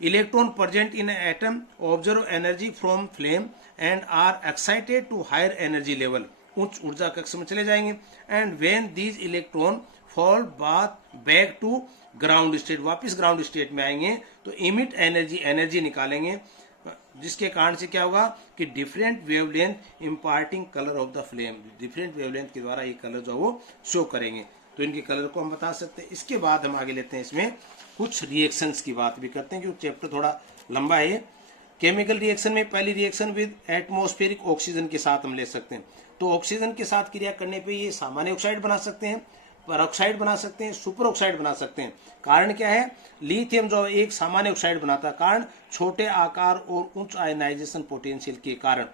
Electron present in atom observe energy from flame and are excited to higher energy level. उच्च ऊर्जा कक्ष में चले जाएंगे। And when these electron fall back to ground state, वापस ग्राउंड स्टेट में आएंगे तो इमिट एनर्जी निकालेंगे, जिसके कारण से क्या होगा कि different wavelength imparting colour of the flame, different wavelength के द्वारा ये कलर जो वो शो करेंगे। तो इनके कलर को हम बता सकते हैं। इसके बाद हम आगे लेते हैं, इसमें कुछ रिएक्शंस की बात भी करते हैं क्योंकि चैप्टर थोड़ा लंबा है। केमिकल रिएक्शन में पहली रिएक्शन विद एटमॉस्फेरिक ऑक्सीजन के साथ हम ले सकते हैं। तो ऑक्सीजन के साथ क्रिया करने पे ये सामान्य ऑक्साइड बना सकते हैं, परऑक्साइड बना सकते हैं, सुपर ऑक्साइड बना सकते हैं। कारण क्या है, लिथियम जो एक सामान्य ऑक्साइड बनाता है, कारण छोटे आकार और उच्च आयनाइजेशन पोटेंशियल के कारण।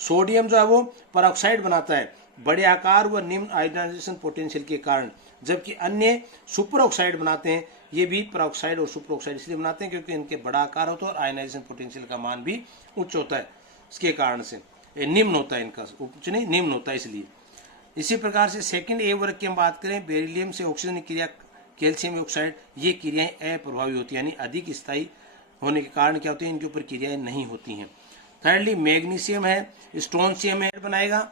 सोडियम जो है वो परऑक्साइड बनाता है, बड़े आकार व निम्न आयनाइजेशन पोटेंशियल के कारण। जबकि अन्य सुपर ऑक्साइड बनाते हैं, ये भी परऑक्साइड और सुपर ऑक्साइड इसलिए बनाते हैं क्योंकि इनके बड़ा आकार होता है और आयनाइजेशन पोटेंशियल का मान भी उच्च होता है, इसके कारण से निम्न होता है, इनका उच्च नहीं निम्न होता है इसलिए। इसी प्रकार से सेकंड ए वर्ग की हम बात करें, बेरिलियम से ऑक्सीजन क्रिया कैल्शियम ऑक्साइड, ये क्रियाएं अप्रभावी होती है, यानी अधिक स्थायी होने के कारण क्या होती है, इनके ऊपर क्रियाएं नहीं होती हैं। थर्डली मैग्नीशियम है, स्ट्रोंशियम है बनाएगा,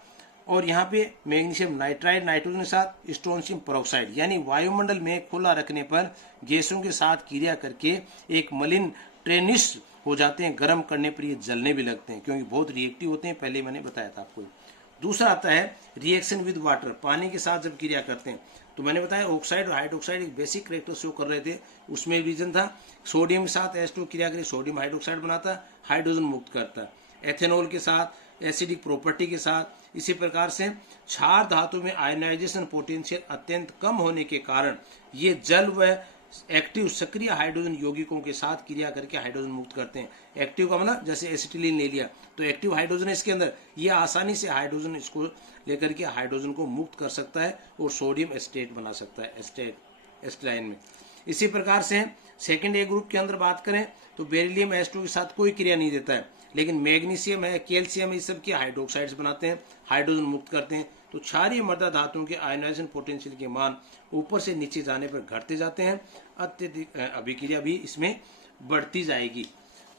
और यहाँ पे मैग्नीशियम नाइट्राइड नाइट्रोजन के साथ स्ट्रोंशियम परऑक्साइड, यानी वायुमंडल में खुला रखने पर गैसों के साथ क्रिया करके एक मलिन ट्रेनिस हो जाते हैं, गर्म करने पर ये जलने भी लगते हैं क्योंकि बहुत रिएक्टिव होते हैं, पहले मैंने बताया था आपको। दूसरा आता है रिएक्शन विद वाटर, पानी के साथ जब क्रिया करते हैं। तो मैंने बताया ऑक्साइड और हाइड्रोक्साइड एक बेसिक कैरेक्टर शो कर रहे थे, उसमें रीजन था सोडियम के साथ H2 क्रिया करें, सोडियम हाइड्रोक्साइड बनाता है, हाइड्रोजन मुक्त करता है। एथेनॉल के साथ एसिडिक प्रॉपर्टी के साथ। इसी प्रकार से क्षार धातु में आयनाइजेशन पोटेंशियल अत्यंत कम होने के कारण ये जल व एक्टिव सक्रिय हाइड्रोजन यौगिकों के साथ क्रिया करके हाइड्रोजन मुक्त करते हैं। एक्टिव का मतलब जैसे एसिटिलीन ले लिया तो एक्टिव हाइड्रोजन है इसके अंदर, ये आसानी से हाइड्रोजन इसको लेकर के हाइड्रोजन को मुक्त कर सकता है और सोडियम एस्टेट बना सकता है एस्टाइन में। इसी प्रकार से सेकंड ए ग्रुप के अंदर बात करें तो बेरिलियम H2 के साथ कोई क्रिया नहीं देता है, लेकिन मैग्नीशियम है, कैल्शियम है, इस सब के हाइड्रोक्साइड्स बनाते हैं, हाइड्रोजन मुक्त करते हैं। तो क्षारीय मृदा धातुओं के आयनाइजेशन पोटेंशियल के मान ऊपर से नीचे जाने पर घटते जाते हैं, अत्यधिक अभिक्रिया भी इसमें बढ़ती जाएगी।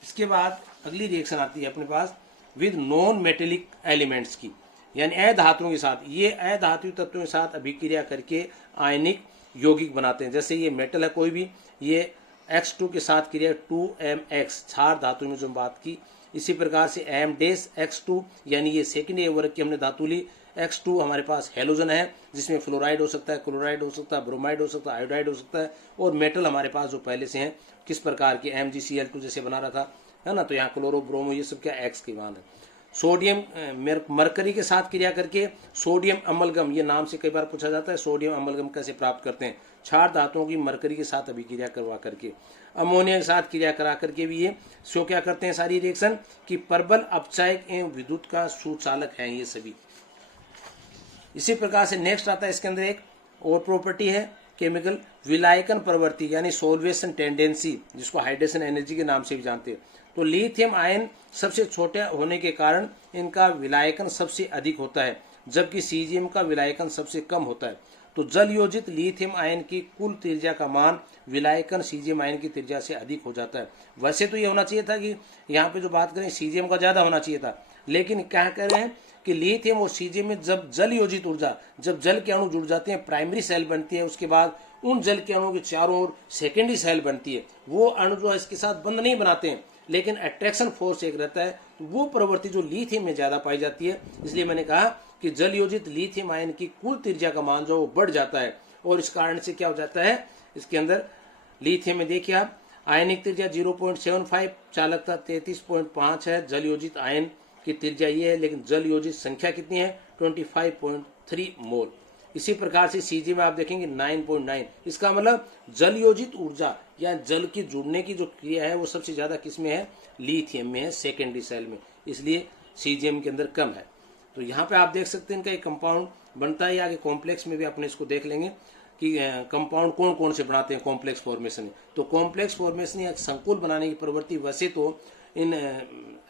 इसके बाद अगली रिएक्शन आती है अपने पास विद नॉन मेटेलिक एलिमेंट्स की, यानी अधातुओं के साथ। ये अधातु तत्वों के साथ अभिक्रिया करके आयनिक यौगिक बनाते हैं। जैसे ये मेटल है कोई भी, ये X2 के साथ क्रिया 2MX क्षार धातु में जो बात की। इसी प्रकार से M-X2 यानी ये सेकेंड वर्ग की हमने धातु ली। X2 हमारे पास हेलोजन है जिसमें फ्लोराइड हो सकता है, क्लोराइड हो सकता है, ब्रोमाइड हो सकता है, आयोडाइड हो सकता है। और मेटल हमारे पास जो पहले से हैं किस प्रकार के MgCl2 जैसे बना रहा था, है ना। तो यहाँ क्लोरो ब्रोमो ये सब क्या X की मान है। सोडियम मरकरी के साथ क्रिया करके सोडियम अमलगम, ये नाम से कई बार पूछा जाता है, सोडियम अमलगम कैसे प्राप्त करते हैं। क्षार धातुओं की मरकरी के साथ अभिक्रिया करवा करके, अमोनिया के साथ क्रिया करा करके भी ये सो क्या करते हैं सारी रिएक्शन कि प्रबल अपचायक एवं विद्युत का सुचालक है ये सभी। इसी प्रकार से नेक्स्ट आता है इसके अंदर एक और प्रॉपर्टी है केमिकल विलायकन प्रवृत्ति यानी सोल्वेशन टेंडेंसी, जिसको हाइड्रेशन एनर्जी के नाम से भी जानते हैं। तो लिथियम आयन सबसे छोटे होने के कारण इनका विलायकन सबसे अधिक होता है, जबकि सीजियम का विलायकन सबसे कम होता है। तो जल योजित लिथियम आयन की कुल त्रिज्या का मान विलायकन सीजियम आयन की त्रिज्या से अधिक हो जाता है। वैसे तो ये होना चाहिए था कि यहाँ पे जो बात करें सीजियम का ज्यादा होना चाहिए था, लेकिन क्या कह रहे हैं कि लिथियम और सीजियम में जब जल योजित ऊर्जा, जब जल के अणु जुड़ जाते हैं, प्राइमरी सेल बनती है, उसके बाद उन जल के अणुओं के चारों ओर सेकेंडरी सेल बनती है। वो अणु जो है इसके साथ बंध नहीं बनाते हैं, लेकिन अट्रैक्शन फोर्स एक रहता है। तो वो प्रवृत्ति जो लिथियम में ज्यादा पाई जाती है, इसलिए मैंने कहा कि जल योजित लिथियम आयन की कुल त्रिज्या का मान जो वो बढ़ जाता है। और इस कारण से क्या हो जाता है, इसके अंदर लिथियम में देखिए आप आयनिक त्रिज्या 0.75, चालकता 33.5 है। जल योजित आयन की त्रिज्या ये है, लेकिन जल योजित संख्या कितनी है 25.3 मोल। इसी प्रकार से सीजी में आप देखेंगे 9.9। इसका मतलब जल योजित ऊर्जा या जल की जुड़ने की जो क्रिया है वो सबसे ज्यादा किस में है, लिथियम में है, सेकेंडरी सेल में, इसलिए सीजीएम के अंदर कम है। तो यहाँ पे आप देख सकते हैं इनका एक कंपाउंड बनता है। आगे कॉम्प्लेक्स में भी अपने इसको देख लेंगे कि कंपाउंड कौन कौन से बनाते हैं कॉम्प्लेक्स फॉर्मेशन में। तो कॉम्प्लेक्स फॉर्मेशन या संकुल बनाने की प्रवृत्ति वैसे तो इन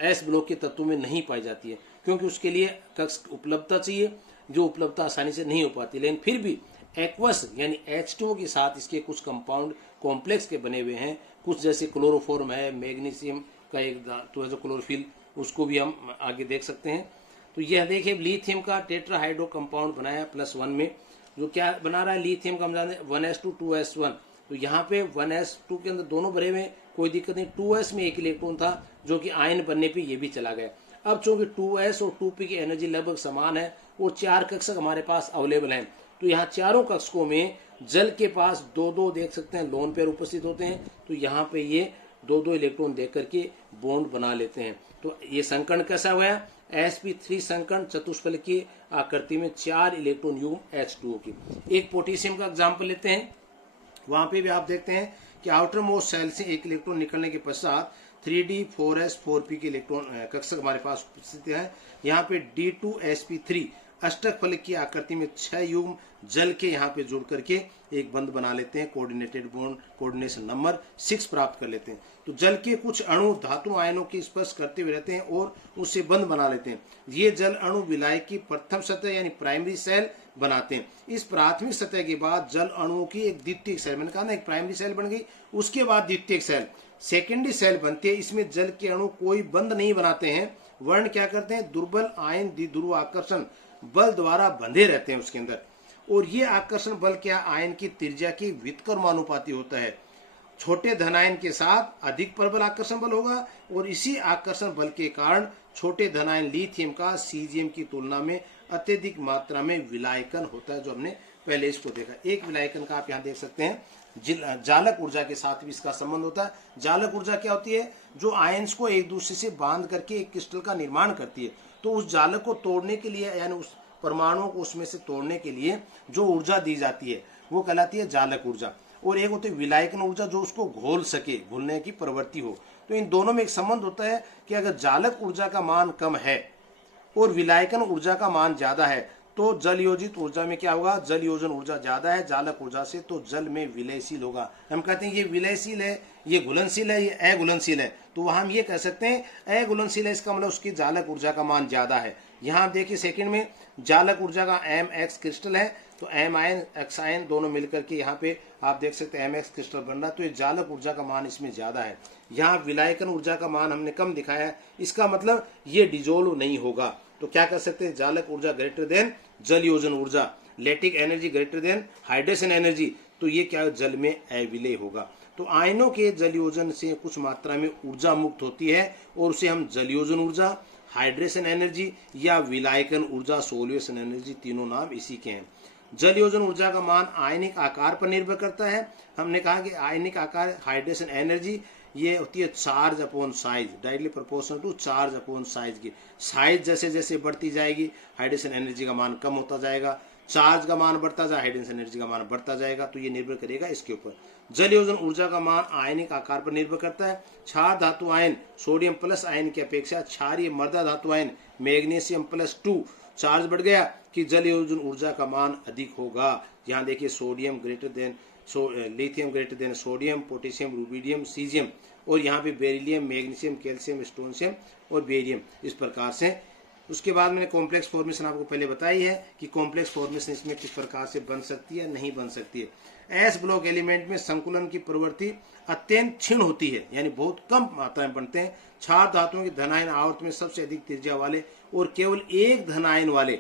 एस ब्लॉक के तत्वों में नहीं पाई जाती है, क्योंकि उसके लिए कक्ष उपलब्धता चाहिए, जो उपलब्धता आसानी से नहीं हो पाती। लेकिन फिर भी एक्वस यानी H2O के साथ इसके कुछ कंपाउंड कॉम्प्लेक्स के बने हुए हैं। कुछ जैसे क्लोरोफॉर्म है, मैग्नीशियम का एक धातु है जो क्लोरोफिल, उसको भी हम आगे देख सकते हैं। तो यह देखिए लिथियम का टेट्राहाइड्रो कंपाउंड बनाया +1 में, जो क्या बना रहा है लिथियम का हम जानते हैं 1s2 2s1। तो यहाँ पे 1s2 के अंदर दोनों भरे हुए, कोई दिक्कत नहीं। 2s में एक इलेक्ट्रॉन था जो कि आयन बनने पे ये भी चला गया। अब चूंकि 2s और 2p की एनर्जी लगभग समान है और 4 कक्षक हमारे पास अवेलेबल हैं, तो यहाँ चारों कक्षकों में जल के पास 2-2 देख सकते हैं लोन पेयर उपस्थित होते हैं। तो यहाँ पे ये 2-2 इलेक्ट्रॉन देख करके बॉन्ड बना लेते हैं। तो ये संकर्ण कैसा हुआ है, sp3 संकर्ण चतुष्फल की आकृति में 4 इलेक्ट्रॉन युग्म H2O की। एक पोटेशियम का एग्जाम्पल लेते हैं, वहां पे भी आप देखते हैं कि आउटर मोस्ट सेल से एक इलेक्ट्रॉन निकलने के पश्चात 3d 4s 4p के इलेक्ट्रॉन कक्षक हमारे पास उपस्थित है। यहाँ पे D2sp3 अष्टक फलक की आकृति में 6 युग्म जल के यहाँ पे जुड़ करके एक बंध बना लेते हैं, कोऑर्डिनेटेड बॉन्ड कोऑर्डिनेशन नंबर 6 प्राप्त कर लेते हैं। तो जल के कुछ अणु धातु आयनों की स्पर्श करते हुए रहते हैं और उससे बंध बना लेते हैं। ये जल अणु विलायक की प्रथम सतह यानी प्राइमरी सेल बनाते हैं। इस प्राथमिक सतह के बाद जल अणुओं की एक द्वितीयक सेल, मैंने कहा ना एक प्राइमरी सेल बन गई, उसके बाद द्वितीयक सेल सेकेंडरी सेल बनती है। इसमें जल के अणु कोई बंध नहीं बनाते हैं, वर्ण क्या करते हैं, दुर्बल आयन द्विध्रुव आकर्षण बल द्वारा बंधे रहते हैं उसके अंदर। और ये आकर्षण बल क्या आयन की त्रिज्या की व्युत्क्रमानुपाती होता है। छोटे धनायन के साथ अधिक प्रबल आकर्षण बल होगा और इसी आकर्षण बल के कारण छोटे धनायन लिथियम का सीजियम की तुलना में अत्यधिक मात्रा में विलायकन होता है, जो हमने पहले इसको देखा। एक विलायकन का आप यहाँ देख सकते हैं, जालक ऊर्जा के साथ भी इसका संबंध होता है। जालक ऊर्जा क्या होती है, जो आयंस को एक दूसरे से बांध करके एक क्रिस्टल का निर्माण करती है। तो उस जालक को तोड़ने के लिए यानी उस परमाणुओं को उसमें से तोड़ने के लिए जो ऊर्जा दी जाती है वो कहलाती है जालक ऊर्जा। और एक होती है विलायकन ऊर्जा, जो उसको घोल सके, घुलने की प्रवृत्ति हो। तो इन दोनों में एक संबंध होता है कि अगर जालक ऊर्जा का मान कम है और विलायकन ऊर्जा का मान ज्यादा है तो जल योजित ऊर्जा में क्या होगा, जल योजन ऊर्जा ज्यादा है जालक ऊर्जा से, तो जल में विलयशील होगा। हम कहते हैं ये विलयशील है, ये घुलनशील है, ये अघुलनशील है। तो वहां हम ये कह सकते हैं अघुलनशील है, इसका मतलब उसकी जालक ऊर्जा का मान ज्यादा है। यहाँ आप देखिए सेकंड में जालक ऊर्जा का mx क्रिस्टल है, तो m आयन x आयन दोनों मिलकर के यहाँ पे आप देख सकते हैं mx क्रिस्टल बन रहा है, तो ये जालक ऊर्जा का मान इसमें ज्यादा है। यहाँ विलायकन ऊर्जा का मान हमने कम दिखाया है, इसका मतलब ये डिजोल्व नहीं होगा। तो क्या कर सकते हैं, जालक ऊर्जा ग्रेटर देन जल योजन ऊर्जा, lattice energy greater than hydration energy, तो ये क्या जल में अविलय होगा। तो आयनों के जल योजन से कुछ मात्रा में ऊर्जा मुक्त होती है और उसे हम जल योजन ऊर्जा, हाइड्रेशन एनर्जी या विलायकन ऊर्जा, सोल्यूशन एनर्जी, तीनों नाम इसी के हैं। जल योजन ऊर्जा का मान आयनिक आकार पर निर्भर करता है। हमने कहा कि आयनिक आकार, हाइड्रेशन एनर्जी ये होती है charge upon size, directly proportional to charge upon size की। साइज जैसे जैसे बढ़ती जाएगी हाइड्रेशन एनर्जी का मान कम होता जाएगा, चार्ज का मान बढ़ता जाए हाइड्रेशन एनर्जी का मान बढ़ता जाएगा, तो ये निर्भर करेगा इसके ऊपर। जल योजन ऊर्जा का मान आयनिक आकार पर निर्भर करता है। क्षार धातु आयन सोडियम प्लस आयन की अपेक्षा क्षारीय मृदा धातु आयन मैग्नीशियम प्लस 2 चार्ज बढ़ गया कि जल योजन ऊर्जा का मान अधिक होगा। यहाँ देखिए sodium greater than lithium greater than sodium, potassium, rubidium, caesium, और यहाँ पे बेरिलियम, मैग्नीशियम, कैल्शियम, स्टोनशियम और बेरियम, इस प्रकार से। उसके बाद मैंने कॉम्प्लेक्स फॉर्मेशन आपको पहले बताई है कि कॉम्प्लेक्स फॉर्मेशन इसमें किस प्रकार से बन सकती है, नहीं बन सकती है। एस ब्लॉक एलिमेंट में संकुलन की प्रवृत्ति अत्यंत क्षीण होती है, यानी बहुत कम मात्रा में बनते हैं। क्षार धातुओं की धनायन आवर्त में सबसे अधिक त्रिज्या वाले और केवल एक धनायन वाले,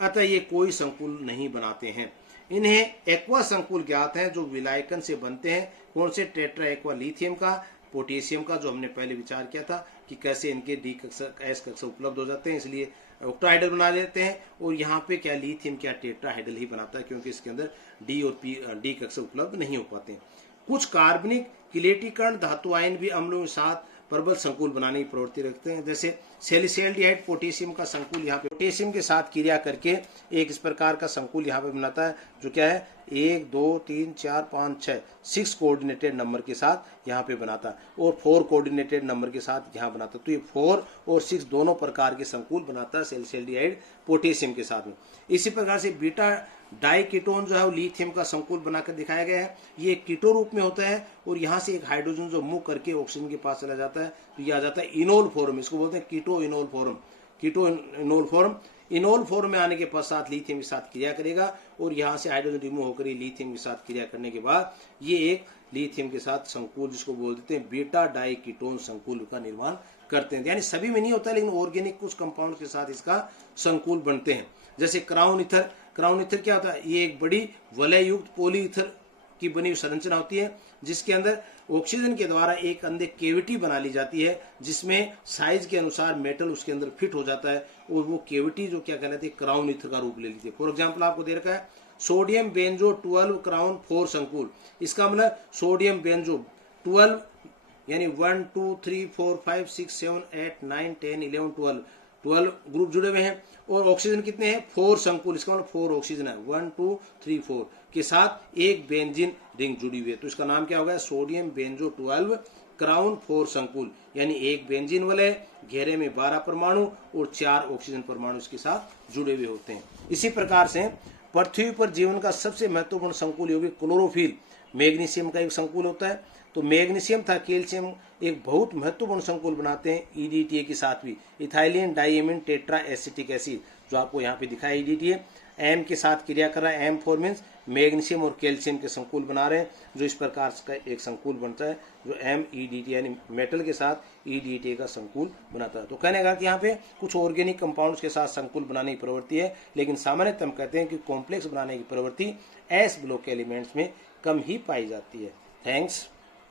अतः ये कोई संकुल नहीं बनाते हैं। इन्हें एक्वा संकुल ज्ञात है जो विलायकन से बनते हैं। कौन से, टेट्रा एक्वा लिथियम का, पोटेशियम का, जो हमने पहले विचार किया था कि कैसे इनके डी कक्षा, एस कक्षा उपलब्ध हो जाते हैं, इसलिए ऑक्टाहाइड्रल बना देते हैं। और यहाँ पे क्या लिथियम क्या टेट्राहाइड्रल ही बनाता है, क्योंकि इसके अंदर डी और डी कक्षा उपलब्ध नहीं हो पाते हैं। कुछ कार्बनिक किलेटीकरण धातु आयन भी अम्लों के साथ प्रबल संकुल बनाने की प्रवृत्ति रखते हैं। जैसे सैलिसाइल्डिहाइड पोटेशियम का संकुल यहाँ पे पोटेशियम के साथ क्रिया करके एक इस प्रकार का संकुल यहाँ पे बनाता है, जो क्या है 1 2 3 4 5 6 6 कोऑर्डिनेटेड नंबर के साथ यहाँ पे बनाता है, और 4 कोऑर्डिनेटेड नंबर के साथ यहाँ बनाता है। तो ये 4 और 6 दोनों प्रकार के संकुल बनाता है सैलिसाइल्डिहाइड पोटेशियम के साथ में। इसी प्रकार से बीटा डाइकीटोन जो है वो लिथियम का संकुल बनाकर दिखाया गया है। ये कीटो रूप में होता है और यहाँ से एक हाइड्रोजन जो मूव करके ऑक्सीजन के पास चला जाता है, तो ये आ जाता है इनोल फॉर्म, इसको बोलते हैं keto enol form. Keto enol form, enol form में आने के पश्चात लिथियम के साथ क्रिया करेगा और यहाँ से हाइड्रोजन रिमूव होकर लिथियम के साथ क्रिया करने के बाद ये एक लिथियम के साथ संकुल, जिसको बोल देते हैं बीटा डाइकीटोन संकुल का निर्माण करते हैं। यानी सभी में नहीं होता, लेकिन ऑर्गेनिक कुछ कंपाउंड के साथ इसका संकुल बनते हैं। जैसे क्राउन ईथर, क्राउन ईथर क्या होता है, ये एक बड़ी वलय युक्त पॉली ईथर की बनी हुई संरचना होती है, जिसके अंदर ऑक्सीजन के द्वारा एक अंदर केविटी बना ली जाती है, जिसमें साइज के अनुसार मेटल उसके अंदर फिट हो जाता है, और वो केविटी जो क्या कहलाती है क्राउन ईथर का रूप ले लेती है। फॉर एग्जाम्पल आपको दे रखा है सोडियम बेंजो 12 क्राउन 4 संकुल। इसका मतलब सोडियम बेंजो 12 यानी 1 2 3 4 5 6 7 8 9 10 11 12 ग्रुप जुड़े हुए हैं, और ऑक्सीजन कितने हैं 4 संकुल, इसका मतलब 4 ऑक्सीजन है 1 2 3 4 के साथ एक बेंजीन रिंग जुड़ी हुई है। तो इसका नाम क्या होगा, सोडियम बेंजो 12 क्राउन 4 संकुल, यानी एक बेंजीन वलय, घेरे में 12 परमाणु और 4 ऑक्सीजन परमाणु इसके साथ जुड़े हुए होते हैं। इसी प्रकार से पृथ्वी पर जीवन का सबसे महत्वपूर्ण संकुल योगी क्लोरोफिल, मैग्नीशियम का एक संकुल होता है। तो मैग्नीशियम था कैल्शियम एक बहुत महत्वपूर्ण संकुल बनाते हैं ईडीटीए के साथ भी, ethylene diamine tetra acetic acid, जो आपको यहाँ पे दिखा है ईडीटीए एम के साथ क्रिया कर रहा है। एम फॉर मीन्स मैग्नीशियम और कैल्शियम के संकुल बना रहे हैं, जो इस प्रकार का एक संकुल बनता है जो एम ईडीटी यानी मेटल के साथ ईडीटी का संकुल बनाता है। तो कहने का कि यहाँ पे कुछ ऑर्गेनिक कंपाउंड्स के साथ संकुल बनाने की प्रवृत्ति है, लेकिन सामान्यतः हम कहते हैं कि कॉम्प्लेक्स बनाने की प्रवृत्ति एस ब्लॉक एलिमेंट्स में कम ही पाई जाती है। थैंक्स।